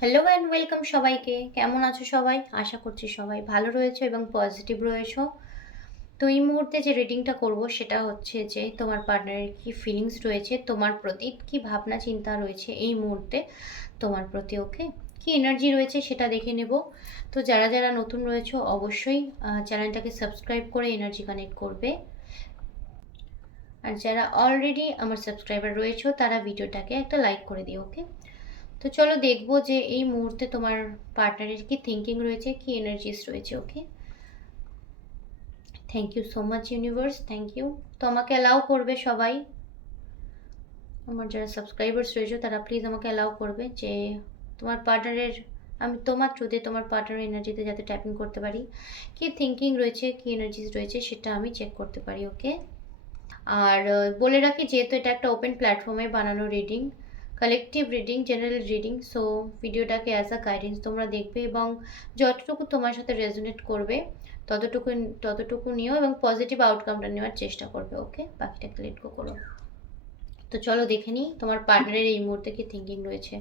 Hello and welcome সবাইকে। কেমন আছো সবাই? আশা করছি সবাই ভালো রয়েছো এবং পজিটিভ রয়েছো। তো এই মুহূর্তে যে রিডিংটা করব সেটা হচ্ছে যে তোমার পার্টনারের কি ফিলিংস রয়েছে, তোমার প্রতি কি ভাবনা চিন্তা রয়েছে এই মুহূর্তে তোমার প্রতি। ওকে, কি এনার্জি রয়েছে সেটা দেখে নেব। তো যারা যারা নতুন রয়েছো অবশ্যই চ্যানেলটাকে সাবস্ক্রাইব করে এনার্জি কানেক্ট করবে, আর যারা অলরেডি আমার সাবস্ক্রাইবার রয়েছো তারা ভিডিওটাকে একটা লাইক করে দিও। ওকে, তো চলো দেখবো যে এই মুহূর্তে তোমার পার্টনারের কি থিঙ্কিং রয়েছে, কি এনার্জিস রয়েছে। Okay, thank you so much universe, thank you. তো আমাকে অ্যালাউ করবে সবাই, আমার যারা সাবস্ক্রাইবার্স রয়েছে তারা প্লিজ আমাকে অ্যালাউ করবে যে তোমার পার্টনারের, আমি তোমার থ্রুতে তোমার পার্টনারের এনার্জিতে যাতে ট্যাপিং করতে পারি, কি থিঙ্কিং রয়েছে, কি এনার্জিস রয়েছে সেটা আমি চেক করতে পারি। ওকে, আর বলে রাখি যেহেতু এটা একটা ওপেন প্ল্যাটফর্মে বানানো reading, collective reading, general reading, so ভিডিওটাকে অ্যাজ আ গাইডেন্স তোমরা দেখবে এবং যতটুকু তোমার সাথে রেজোনেট করবে ততটুকু ততটুকু নিও এবং পজিটিভ আউটকামটা নেওয়ার চেষ্টা করবে। ওকে, বাকিটাকে লেট গো করো। তো চলো দেখে নিই তোমার পার্টনারের এই মুহূর্তে কি থিঙ্কিং রয়েছে।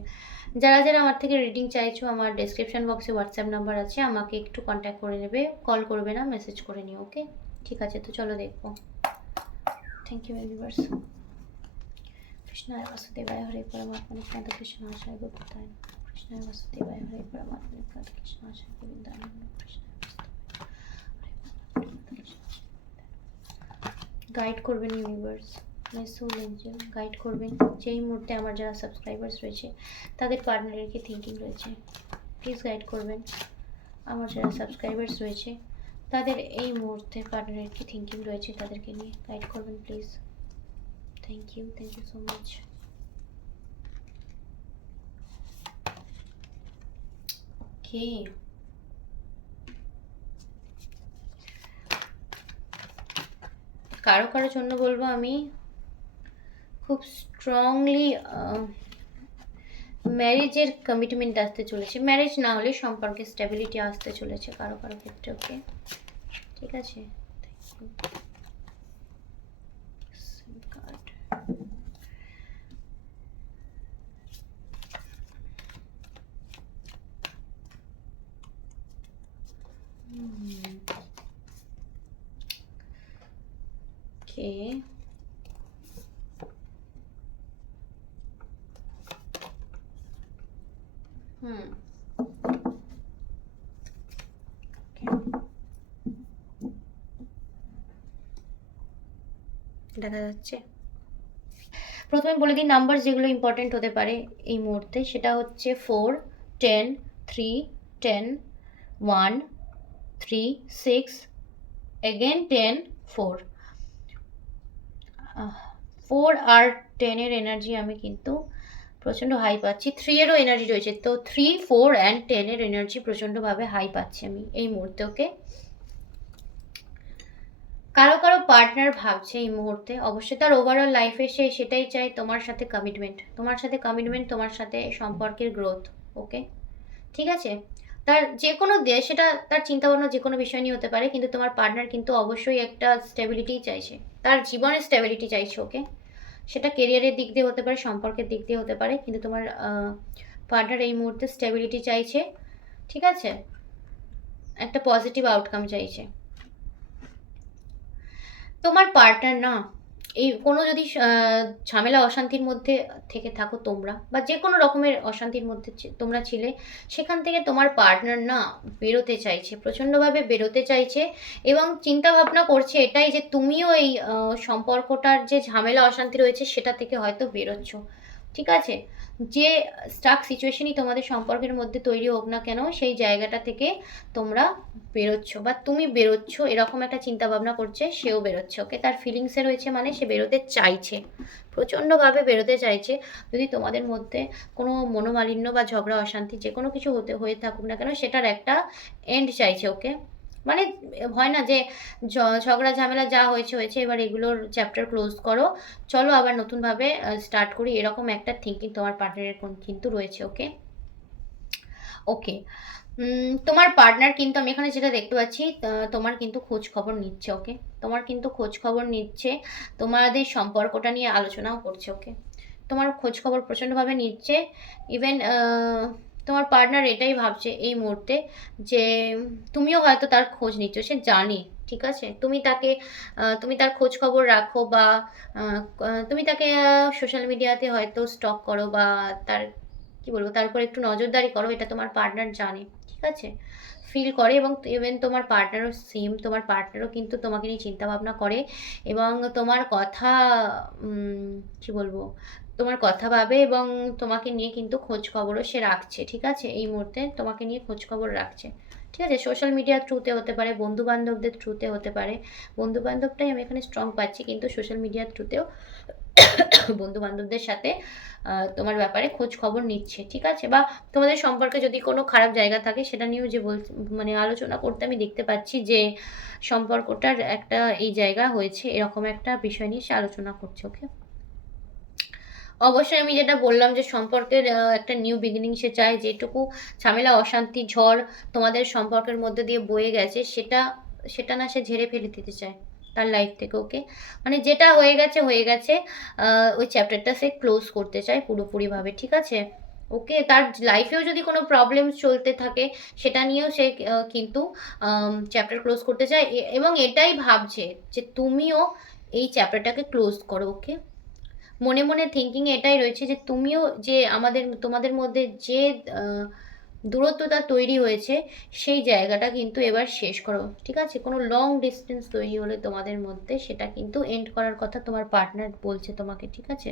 যারা যারা আমার থেকে রিডিং চাইছো, আমার ডেসক্রিপশন বক্সে হোয়াটসঅ্যাপ নাম্বার আছে, আমাকে একটু কন্ট্যাক্ট করে নেবে, কল করবে না, মেসেজ করে নিও। ওকে, ঠিক আছে, তো চলো দেখবো। Thank you universe. कृष्णाय वासुदेवाय हरे परमात्मा नित्यानंद कृष्णाशय गोविंदाय नमः। कृष्णाय वासुदेवाय हरे परमात्मा नित्यानंद कृष्णाशय गोविंदाय नमः। গাইড করবেন universe, my soul angel guide করবেন যে এই মুহূর্তে আমার যারা সাবস্ক্রাইবার্স রয়েছে তাদের পার্টনারের কি থিঙ্কিং রয়েছে, প্লিজ গাইড করবেন। আমার যারা সাবস্ক্রাইবার্স রয়েছে তাদের এই মুহূর্তে পার্টনারের কি থিঙ্কিং রয়েছে তাদেরকে নিয়ে গাইড করবেন please. Thank you so much. Okay, কারো কারো জন্য বলবো আমি খুব স্ট্রংলি ম্যারেজের কমিটমেন্ট আসতে চলেছে, ম্যারেজ না হলে সম্পর্কে স্টেবিলিটি আসতে চলেছে কারো কারো ক্ষেত্রে। ওকে, ঠিক আছে, কার্ড ওকে। দেখা যাচ্ছে, প্রথমে বলে দিই নাম্বার যেগুলো ইম্পর্টেন্ট হতে পারে এই মুহূর্তে, সেটা হচ্ছে 4, 10, 3, 10, 1, 3, 6, এগেন 10, 4। 4 আর 10-এর এনার্জি আমি কিন্তু প্রচণ্ড হাই পাচ্ছি, 3-এরও এনার্জি রয়েছে, তো 3, 4 অ্যান্ড 10-এর এনার্জি প্রচণ্ডভাবে হাই পাচ্ছি আমি এই মুহূর্তে। ওকে, কারো কারো পার্টনার ভাবছে এই মুহূর্তে, অবশ্যই তার ওভারঅল লাইফে সে সেটাই চায়, তোমার সাথে কমিটমেন্ট, তোমার সাথে কমিটমেন্ট, তোমার সাথে সম্পর্কের গ্রোথ। ওকে, ঠিক আছে, তার যে কোনো সেটা তার চিন্তাভাবনা যে কোনো বিষয় নিয়ে হতে পারে, কিন্তু তোমার পার্টনার কিন্তু অবশ্যই একটা স্টেবিলিটি চাইছে, তার জীবনে স্টেবিলিটি চাইছে। ওকে, সেটা কেরিয়ারের দিক দিয়ে হতে পারে, সম্পর্কের দিক দিয়ে হতে পারে, কিন্তু তোমার পার্টনার এই মুহূর্তে স্টেবিলিটি চাইছে, ঠিক আছে, একটা পজিটিভ আউটকাম চাইছে। তোমার পার্টনার না, এই কোনো যদি ঝামেলা অশান্তির মধ্যে থেকে থাকো তোমরা, বা যে কোনো রকমের অশান্তির মধ্যে তোমরা ছিলে, সেখান থেকে তোমার পার্টনার না বেরোতে চাইছে, প্রচণ্ডভাবে বেরোতে চাইছে এবং চিন্তা ভাবনা করছে এটাই যে তুমিও এই সম্পর্কটার যে ঝামেলা অশান্তি রয়েছে সেটা থেকে হয়তো বেরোচ্ছ। ঠিক আছে, যে স্টাক সিচুয়েশনই তোমাদের সম্পর্কের মধ্যে তৈরি হোক না কেন, সেই জায়গাটা থেকে তোমরা বেরোচ্ছ বা তুমি বেরোচ্ছ, এরকম একটা চিন্তা ভাবনা করছে, সেও বেরোচ্ছে। ওকে, তার ফিলিংসে রয়েছে, মানে সে বেরোতে চাইছে, প্রচণ্ডভাবে বেরোতে চাইছে। যদি তোমাদের মধ্যে কোনো মনোমালিন্য বা ঝগড়া অশান্তি যে কোনো কিছু হয়ে থাকুক না কেন, সেটার একটা এন্ড চাইছে। ওকে, মানে হয় না যে ঝগড়া ঝামেলা যা হয়েছে হয়েছে, এবার এগুলোর চ্যাপ্টার ক্লোজ করো, চলো আবার নতুনভাবে স্টার্ট করি, এরকম একটা থিঙ্কিং তোমার পার্টনারের কিন্তু রয়েছে। ওকে, ওকে, তোমার পার্টনার কিন্তু আমি এখানে যেটা দেখতে পাচ্ছি, তোমার কিন্তু খোঁজ খবর নিচ্ছে। ওকে, তোমার কিন্তু খোঁজ খবর নিচ্ছে, তোমাদের সম্পর্কটা নিয়ে আলোচনাও করছে। ওকে, তোমার খোঁজ খবর প্রচণ্ডভাবে নিচ্ছে, ইভেন তোমার পার্টনার এটাই ভাবছে এই মুহূর্তে যে তুমিও হয়তো তার খোঁজ নিচ্ছ, সে জানে, ঠিক আছে? তুমি তার খোঁজ খবর রাখো, বা তুমি তাকে সোশ্যাল মিডিয়াতে হয়তো স্টক করো, বা তার কি বলবো, তার উপর একটু নজরদারি করো, এটা তোমার পার্টনার জানে, ঠিক আছে? ফিল করে, এবং ইভেন তোমার পার্টনারও সেম, তোমার পার্টনারও কিন্তু তোমাকে নিয়ে চিন্তা ভাবনা করে, এবং তোমার কথা কি বলবো, তোমার কথা ভাবে, এবং তোমাকে নিয়ে কিন্তু খোঁজ খবরও সে রাখছে, ঠিক আছে? এই মুহূর্তে তোমাকে নিয়ে খোঁজ খবর রাখছে, ঠিক আছে? সোশ্যাল মিডিয়ার থ্রুতে হতে পারে, বন্ধু বান্ধবদের থ্রুতে হতে পারে। বন্ধু বান্ধবটাই আমি এখানে স্ট্রং পাচ্ছি, কিন্তু সোশ্যাল মিডিয়ার থ্রুতেও বন্ধু বান্ধবদের সাথে তোমার ব্যাপারে খোঁজ খবর নিচ্ছে, ঠিক আছে? বা তোমাদের সম্পর্কে যদি কোনো খারাপ জায়গা থাকে সেটা নিয়েও যে মানে আলোচনা করতে আমি দেখতে পাচ্ছি যে সম্পর্কটার একটা এই জায়গা হয়েছে, এরকম একটা বিষয় নিয়ে সে আলোচনা করছে, ওকে? অবশ্যই আমি যেটা বললাম যে সম্পর্কের একটা নিউ বিগিনিং সে চায়, যেটুকু ঝামেলা অশান্তি ঝড় তোমাদের সম্পর্কের মধ্যে দিয়ে বয়ে গেছে, সেটা সেটা না সে ঝেড়ে ফেলে দিতে চায় তার লাইফ থেকে, ওকে? মানে যেটা হয়ে গেছে হয়ে গেছে, ওই চ্যাপ্টারটা সে ক্লোজ করতে চায় পুরোপুরিভাবে, ঠিক আছে? ওকে, তার লাইফেও যদি কোনো প্রবলেম চলতে থাকে সেটা নিয়েও সে কিন্তু চ্যাপ্টার ক্লোজ করতে চায়, এবং এটাই ভাবছে যে তুমিও এই চ্যাপ্টারটাকে ক্লোজ করো, ওকে? মনে মনে থিঙ্কিং এটাই রয়েছে যে তুমিও যে তোমাদের মধ্যে যে আহ, দূরত্বটা তৈরি হয়েছে, সেই জায়গাটা কিন্তু এবার শেষ করো, ঠিক আছে? কোনো লং ডিস্টেন্স তৈরি হলে তোমাদের মধ্যে, সেটা কিন্তু এন্ড করার কথা তোমার পার্টনার বলছে তোমাকে, ঠিক আছে?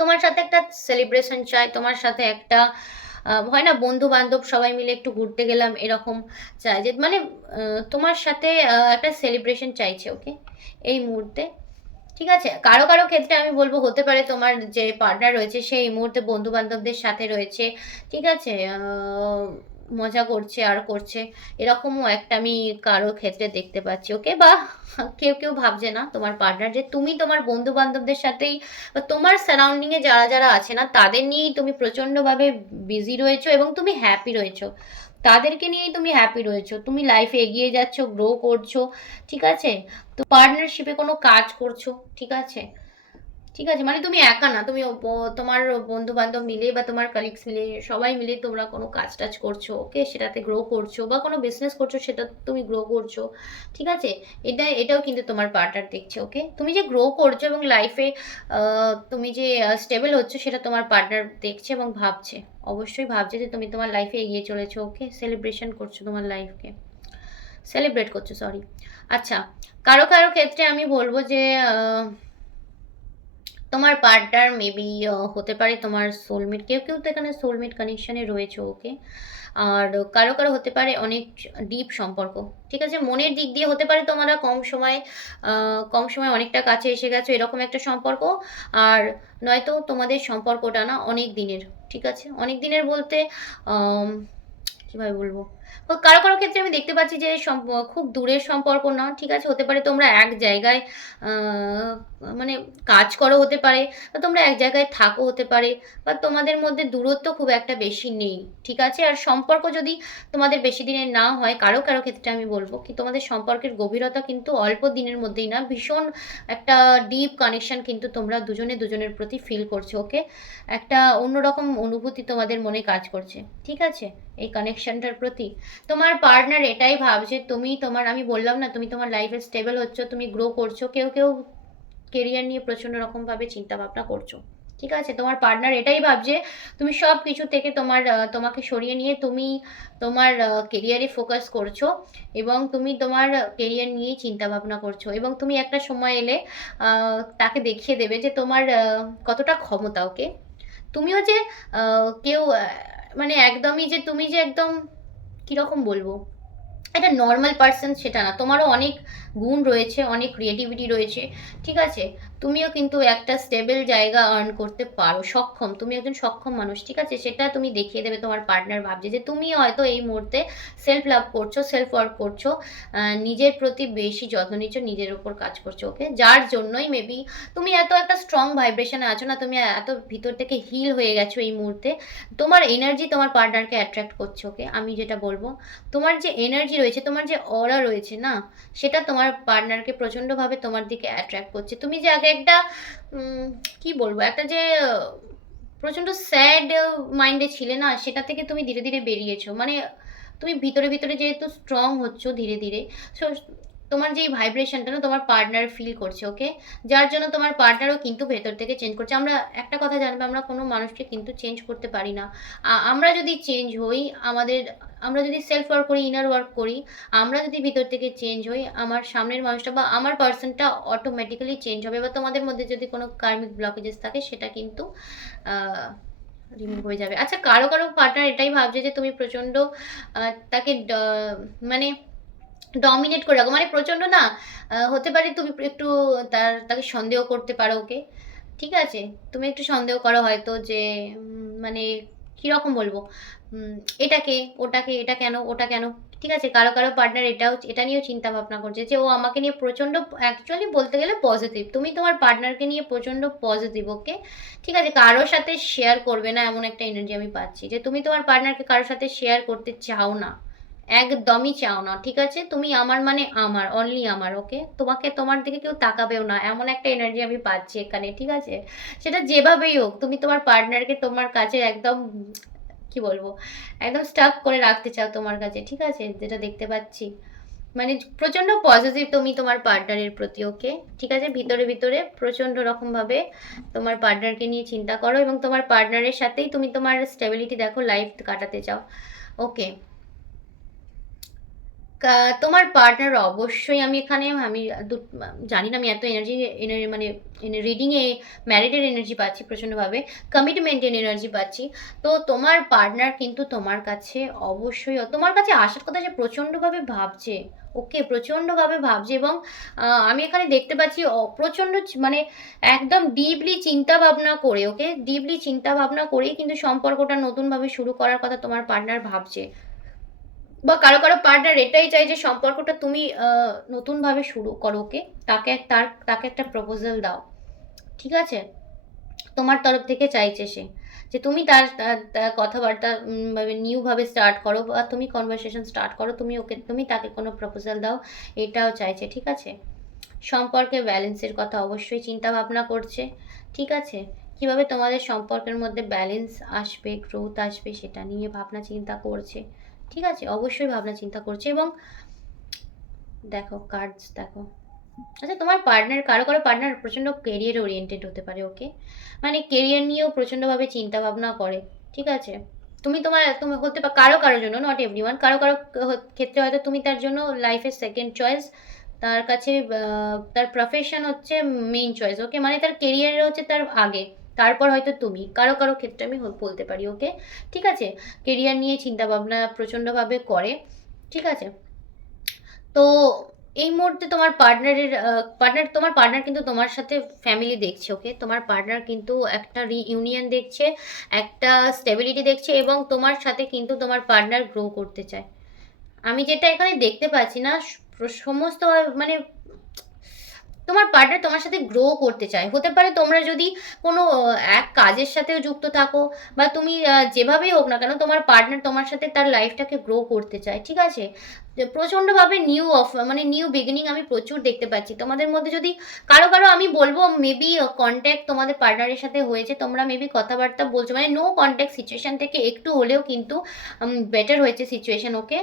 তোমার সাথে একটা সেলিব্রেশন চাই, তোমার সাথে একটা হয় না, বন্ধু বান্ধব সবাই মিলে একটু ঘুরতে গেলাম এরকম চাই, যে মানে তোমার সাথে একটা সেলিব্রেশন চাইছে, ওকে? এই মুহূর্তে, ঠিক আছে? কারো কারো ক্ষেত্রে আমি বলবো হতে পারে তোমার যে পার্টনার রয়েছে সেই মুহূর্তে বন্ধু বান্ধবদের সাথে রয়েছে, ঠিক আছে? মজা করছে আর করছে, এরকমও একটা আমি কারো ক্ষেত্রে দেখতে পাচ্ছি, ওকে? বা কেউ কেউ ভাবছে না তোমার পার্টনার যে তুমি তোমার বন্ধু বান্ধবদের সাথেই, বা তোমার সারাউন্ডিংয়ে যারা যারা আছে না তাদের নিয়েই তুমি প্রচণ্ডভাবে বিজি রয়েছো, এবং তুমি হ্যাপি রয়েছো, তাদেরকে নিয়েই তুমি হ্যাপি রয়েছো, তুমি লাইফে এগিয়ে যাচ্ছ, গ্রো করছো, ঠিক আছে? তো পার্টনারশিপে কোনো কাজ করছো, ঠিক আছে? ঠিক আছে, মানে তুমি একা না, তুমি তোমার বন্ধু বান্ধব মিলে বা তোমার কালিগস মিলে সবাই মিলে তোমরা কোনো কাজ টাজ করছো, ওকে? সেটাতে গ্রো করছো, বা কোনো বিজনেস করছো, সেটা তুমি গ্রো করছো, ঠিক আছে? এটাও কিন্তু তোমার পার্টনার দেখছে, ওকে? তুমি যে গ্রো করছো এবং লাইফে তুমি যে স্টেবল হচ্ছে, সেটা তোমার পার্টনার দেখছে এবং ভাবছে, অবশ্যই ভাবছে যে তুমি তোমার লাইফে এগিয়ে চলেছো, ওকে? সেলিব্রেশন করছো তোমার লাইফকে, সেলিব্রেট করছো, সরি। আচ্ছা, কারো কারো ক্ষেত্রে আমি বলবো যে তোমার পার্টনার মেবি হতে পারে তোমার সোলমেট, কেউ কেউ তো এখানে সোলমেট কানেকশনে রয়েছে, ওকে? আর কারো কারো হতে পারে অনেক ডিপ সম্পর্ক, ঠিক আছে? মনের দিক দিয়ে হতে পারে তোমরা কম সময় অনেকটা কাছে এসে গেছো, এরকম একটা সম্পর্ক। আর নয়তো তোমাদের সম্পর্কটা না অনেক দিনের, ঠিক আছে? অনেক দিনের বলতে কীভাবে বলবো, তো কারো কারো ক্ষেত্রে আমি দেখতে পাচ্ছি যে খুব দূরের সম্পর্ক না, ঠিক আছে? হতে পারে তোমরা এক জায়গায় আহ, মানে কাজ করো, হতে পারে, বা তোমরা এক জায়গায় থাকো, হতে পারে, বা তোমাদের মধ্যে দূরত্ব খুব একটা বেশি নেই, ঠিক আছে? আর সম্পর্ক যদি তোমাদের বেশি দিনের না হয়, কারো কারো ক্ষেত্রে আমি বলবো কি তোমাদের সম্পর্কের গভীরতা কিন্তু অল্প দিনের মধ্যেই না, ভীষণ একটা ডিপ কানেকশন কিন্তু তোমরা দুজনে দুজনের প্রতি ফিল করছো, ওকে? একটা অন্যরকম অনুভূতি তোমাদের মনে কাজ করছে, ঠিক আছে? এই কানেকশনটার প্রতি তোমার পার্টনার এটাই ভাবছে তুমি তোমার, আমি বললাম না, তুমি তোমার লাইফে স্টেবল হচ্ছ, তুমি গ্রো করছো, কেউ কেউ কেরিয়ার নিয়ে প্রচণ্ড রকমভাবে চিন্তা ভাবনা করছো, ঠিক আছে? তোমার পার্টনার এটাই ভাবছে তুমি সব কিছু থেকে তোমাকে সরিয়ে নিয়ে তুমি তোমার কেরিয়ারে ফোকাস করছো, এবং তুমি তোমার কেরিয়ার নিয়েই চিন্তা ভাবনা করছো, এবং তুমি একটা সময় এলে তাকে দেখিয়ে দেবে যে তোমার কতটা ক্ষমতা, ওকে? তুমিও যে কেউ মানে একদমই যে তুমি যে একদম কীরকম বলবো, একটা নর্মাল পার্সন সেটা না, তোমারও অনেক গুণ রয়েছে, অনেক ক্রিয়েটিভিটি রয়েছে, ঠিক আছে? তুমিও কিন্তু একটা স্টেবল জায়গা আর্ন করতে পারো, সক্ষম, তুমি একজন সক্ষম মানুষ, ঠিক আছে? সেটা তুমি দেখিয়ে দেবে, তোমার পার্টনার ভাবছে যে তুমি হয়তো এই মুহূর্তে সেলফ লাভ করছো, সেলফ ওয়ার্ক করছো, নিজের প্রতি বেশি যত্ন নিচ্ছ, নিজের উপর কাজ করছো, ওকে? যার জন্যই মেবি তুমি এত একটা স্ট্রং ভাইব্রেশনে আছো না, তুমি এত ভিতর থেকে হিল হয়ে গেছো এই মুহূর্তে, তোমার এনার্জি তোমার পার্টনারকে অ্যাট্রাক্ট করছে, ওকে? আমি যেটা বলবো, তোমার যে এনার্জি রয়েছে, তোমার যে অরা রয়েছে না, সেটা তোমার পার্টনারকে প্রচণ্ডভাবে তোমার দিকে অ্যাট্রাক্ট করছে। তুমি যে আগে একটা কি বলবো, একটা যে প্রচণ্ড স্যাড মাইন্ডে ছিলে না, সেটা থেকে তুমি ধীরে ধীরে বেরিয়েছো। মানে তুমি ভিতরে ভিতরে যেহেতু স্ট্রং হচ্ছ ধীরে ধীরে, সো তোমার যেই ভাইব্রেশনটা না তোমার পার্টনার ফিল করছে, ওকে? যার জন্য তোমার পার্টনারও কিন্তু ভেতর থেকে চেঞ্জ করছে। আমরা একটা কথা জানবো, আমরা কোনো মানুষকে কিন্তু চেঞ্জ করতে পারি না। আমরা যদি চেঞ্জ হই, আমাদের আমরা যদি সেলফ ওয়ার্ক করি, ইনার ওয়ার্ক করি, আমরা যদি ভিতর থেকে চেঞ্জ হই, আমার সামনের মানুষটা বা আমার পার্সনটা অটোমেটিক্যালি চেঞ্জ হবে। বা তোমাদের মধ্যে যদি কোনো কার্মিক ব্লকেজেস থাকে সেটা কিন্তু রিমুভ হয়ে যাবে। আচ্ছা, কারো কারো পার্টনার এটাই ভাবছে যে তুমি প্রচণ্ড তাকে মানে ডমিনেট করে রাখো, মানে প্রচণ্ড না, হতে পারে তুমি একটু তাকে সন্দেহ করতে পারো, ওকে? ঠিক আছে, তুমি একটু সন্দেহ করো হয়তো যে মানে কীরকম বলবো, এটাকে ওটাকে, এটা কেন ওটা কেন। ঠিক আছে, কারো কারো পার্টনার এটা নিয়েও চিন্তা ভাবনা করছে যে ও আমাকে নিয়ে প্রচণ্ড, অ্যাকচুয়ালি বলতে গেলে পজিটিভ, তুমি তোমার পার্টনারকে নিয়ে প্রচণ্ড পজিটিভ, ওকে? ঠিক আছে, কারোর সাথে শেয়ার করবে না এমন একটা এনার্জি আমি পাচ্ছি, যে তুমি তোমার পার্টনারকে কারোর সাথে শেয়ার করতে চাও না, একদমই চাও না। ঠিক আছে, তুমি আমার মানে আমার, অনলি আমার, ওকে? তোমাকে, তোমার দিকে কেউ তাকাবেও না, এমন একটা এনার্জি আমি পাচ্ছি এখানে। ঠিক আছে, সেটা যেভাবেই হোক, তুমি তোমার পার্টনারকে তোমার কাছে একদম কি বলবো, একদম স্টাক করে রাখতে চাও তোমার কাছে। ঠিক আছে, যেটা দেখতে পাচ্ছি, মানে প্রচন্ড পজিটিভ তুমি তোমার পার্টনারের প্রতি, ওকে? ঠিক আছে, ভিতরে ভিতরে প্রচন্ড রকম ভাবে তোমার পার্টনারকে নিয়ে চিন্তা করো, এবং তোমার পার্টনারের সাথেই তুমি তোমার স্টেবিলিটি দেখো, লাইফ কাটাতে চাও, ওকে? তোমার পার্টনার অবশ্যই, আমি এখানে আমি জানি না, আমি এত এনার্জি মানে রিডিংয়ে ম্যারিডের এনার্জি পাচ্ছি প্রচণ্ডভাবে, কমিটমেন্টের এনার্জি পাচ্ছি। তো তোমার পার্টনার কিন্তু তোমার কাছে অবশ্যই তোমার কাছে আসার কথা, যে প্রচণ্ডভাবে ভাবছে, ওকে? প্রচণ্ডভাবে ভাবছে, এবং আমি এখানে দেখতে পাচ্ছি প্রচণ্ড মানে একদম ডিপলি চিন্তা ভাবনা করে, ওকে? ডিপলি চিন্তা ভাবনা করেই কিন্তু সম্পর্কটা নতুনভাবে শুরু করার কথা তোমার পার্টনার ভাবছে। বা কারো কারো পার্টনার এটাই চাই যে সম্পর্কটা তুমি নতুনভাবে শুরু করো, ওকে? তাকে একটা প্রপোজাল দাও। ঠিক আছে, তোমার তরফ থেকে চাইছে সে, যে তুমি তার কথাবার্তা নিউভাবে স্টার্ট করো, বা তুমি কনভারসেশন স্টার্ট করো, তুমি তাকে কোনো প্রপোজাল দাও, এটাও চাইছে। ঠিক আছে, সম্পর্কে ব্যালেন্সের কথা অবশ্যই চিন্তা ভাবনা করছে। ঠিক আছে, কিভাবে তোমাদের সম্পর্কের মধ্যে ব্যালেন্স আসবে, গ্রোথ আসবে, সেটা নিয়ে ভাবনা চিন্তা করছে। ঠিক আছে, অবশ্যই ভাবনা চিন্তা করছে। এবং দেখো, কার্ডস দেখো। আচ্ছা, তোমার পার্টনার, কারো কারো পার্টনার প্রচণ্ড কেরিয়ার ওরিয়েন্টেড হতে পারে, ওকে? মানে কেরিয়ার নিয়েও প্রচণ্ডভাবে চিন্তা ভাবনা করে। ঠিক আছে, তুমি হতে পারো কারো কারোর জন্য, নট এভরিওয়ান, কারো কারো ক্ষেত্রে হয়তো তুমি তার জন্য লাইফের সেকেন্ড চয়েস, তার কাছে তার প্রফেশন হচ্ছে মেইন চয়েস, ওকে? মানে তার কেরিয়ার হচ্ছে তার আগে, তারপর হয়তো তুমি, কারো কারো ক্ষেত্রে আমি বলতে পারি, ওকে? ঠিক আছে, কেরিয়ার নিয়ে চিন্তা ভাবনা প্রচণ্ডভাবে করে। ঠিক আছে, তো এই মুহূর্তে তোমার তোমার পার্টনার কিন্তু তোমার সাথে ফ্যামিলি দেখছে, ওকে? তোমার পার্টনার কিন্তু একটা রিইউনিয়ন দেখছে, একটা স্টেবিলিটি দেখছে, এবং তোমার সাথে কিন্তু তোমার পার্টনার গ্রো করতে চায়। আমি যেটা এখানে দেখতে পাচ্ছি না, সমস্ত মানে তোমার পার্টনার তোমার সাথে গ্রো করতে চায়। হতে পারে তোমরা যদি কোনো এক কাজের সাথেও যুক্ত থাকো, বা তুমি যেভাবেই হোক না কেন, তোমার পার্টনার তোমার সাথে তার লাইফটাকে গ্রো করতে চায়। ঠিক আছে, যে প্রচণ্ডভাবে মানে নিউ বিগিনিং আমি প্রচুর দেখতে পাচ্ছি তোমাদের মধ্যে। যদি কারো কারো আমি বলবো মেবি কন্ট্যাক্ট তোমাদের পার্টনারের সাথে হয়েছে, তোমরা মেবি কথাবার্তা বলছো, মানে নো কন্ট্যাক্ট সিচুয়েশন থেকে একটু হলেও কিন্তু বেটার হয়েছে সিচুয়েশন, ওকে?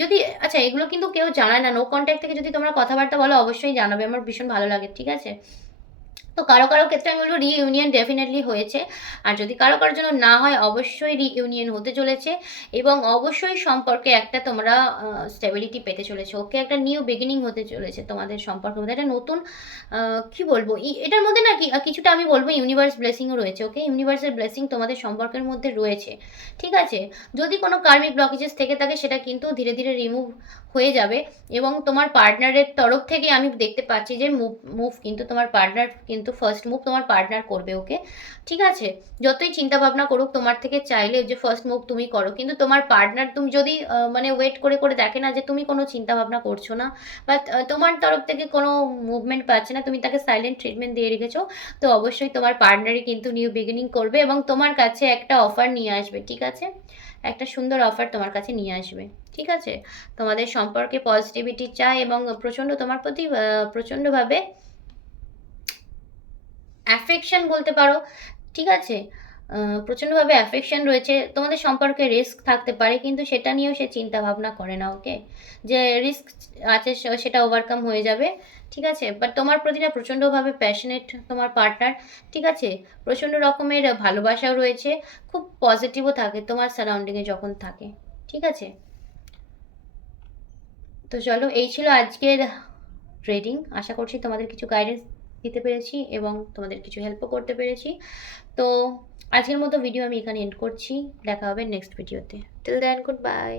যদি, আচ্ছা, এগুলো কিন্তু কেউ জানায় না, নো কন্ট্যাক্ট থেকে যদি তোমরা কথাবার্তা বলো অবশ্যই জানাবে, আমার ভীষণ ভালো লাগে। ঠিক আছে, তো কারো কারো ক্ষেত্রে আমি বলবো রিইউনিয়ন ডেফিনেটলি হয়েছে, আর যদি কারো কারোর জন্য না হয় অবশ্যই রিইউনিয়ন হতে চলেছে, এবং অবশ্যই সম্পর্কে একটা তোমরা স্টেবিলিটি পেতে চলেছে, ওকে? একটা নিউ বিগিনিং হতে চলেছে তোমাদের সম্পর্কের মধ্যে, একটা নতুন কি বলবো, এটার মধ্যে না কিছুটা আমি বলবো ইউনিভার্স ব্লেসিংও রয়েছে, ওকে? ইউনিভার্সের ব্লেসিং তোমাদের সম্পর্কের মধ্যে রয়েছে। ঠিক আছে, যদি কোনো কার্মিক ব্লকেজেস থেকে থাকে সেটা কিন্তু ধীরে ধীরে রিমুভ হয়ে যাবে, এবং তোমার পার্টনারের তরফ থেকে আমি দেখতে পাচ্ছি যে মুভ কিন্তু তোমার পার্টনার কিন্তু ফার্স্ট মুভ তোমার পার্টনার করবে, ওকে? ঠিক আছে, যতই চিন্তা ভাবনা করুক তোমার থেকে চাইলে যে ফার্স্ট মুভ তুমি করো, কিন্তু তোমার পার্টনার, তুমি যদি মানে ওয়েট করে করে দেখে না যে তুমি কোনো চিন্তা ভাবনা করছো না, বা তোমার তরফ থেকে কোনো মুভমেন্ট পাচ্ছে না, তুমি তাকে সাইলেন্ট ট্রিটমেন্ট দিয়ে রেখেছো, তো অবশ্যই তোমার পার্টনারই কিন্তু নিউ বিগিনিং করবে, এবং তোমার কাছে একটা অফার নিয়ে আসবে। ঠিক আছে, একটা সুন্দর অফার তোমার কাছে নিয়ে আসবে। ঠিক আছে, তোমাদের সম্পর্কে পজিটিভিটি চায়, এবং প্রচণ্ড তোমার প্রতি প্রচণ্ডভাবে অ্যাফেকশন বলতে পারো। ঠিক আছে? প্রচণ্ডভাবে অ্যাফেকশন রয়েছে। তোমাদের সম্পর্কে রিস্ক থাকতে পারে, কিন্তু সেটা নিয়েও সে চিন্তা ভাবনা করে না, ওকে? যে রিস্ক আছে সেটা ওভারকাম হয়ে যাবে, ঠিক আছে? বাট তোমার প্রতি না প্রচণ্ডভাবে প্যাশনেট তোমার পার্টনার, ঠিক আছে? প্রচণ্ড রকমের ভালোবাসাও রয়েছে, খুব পজিটিভও থাকে তোমার সারাউন্ডিংয়ে যখন থাকে, ঠিক আছে? তো চলো, এই ছিল আজকের রিডিং। আশা করছি তোমাদের কিছু গাইডেন্স দিতে পেরেছি এবং তোমাদের কিছু হেল্পও করতে পেরেছি। তো আজকের মতো ভিডিও আমি এখানে এন্ড করছি। দেখা হবে নেক্সট ভিডিওতে। Till then, good by.